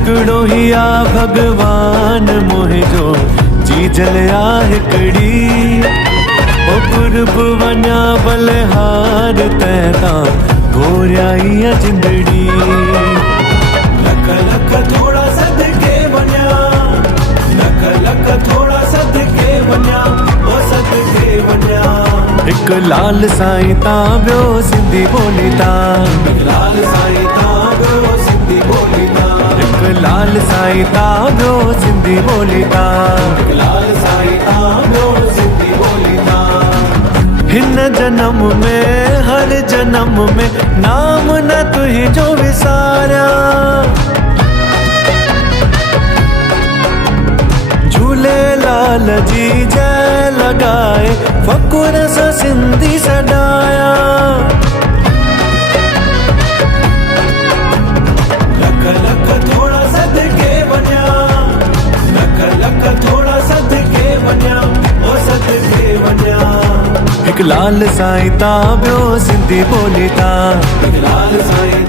हिकड़ो ही आ भगवान मोहे जो चीजल आ हिकड़ी ओ कुर्ब वञा बलिहार तैता घोरियाई जिंदड़ी लख लख थोड़ा सदके वञा, लख लख थोड़ा सदके वञा, ओ सदके वञा। एक लाल साईं तां ॿियो सिंधी ॿोली तां, लाल साईं तां ॿियो सिंधी ॿोली तां, एक लाल साईं तां ॿियो सिंधी ॿोली तां, लाल साईं तां ॿियो सिंधी ॿोली तां। हिन जन्म में हर जन्म में नाम न तुंहिंजो विसारिया, झूलेलाल जी जय लॻाए फ़ख़ुर सां सिंधी सॾाया। लख लख थोड़ा सदके वञा, लख लख थोड़ा सदके वञा, ओ सदके वञा। हिकु लाल साईं तां ॿियो सिंधी ॿोली तां, लाल साईं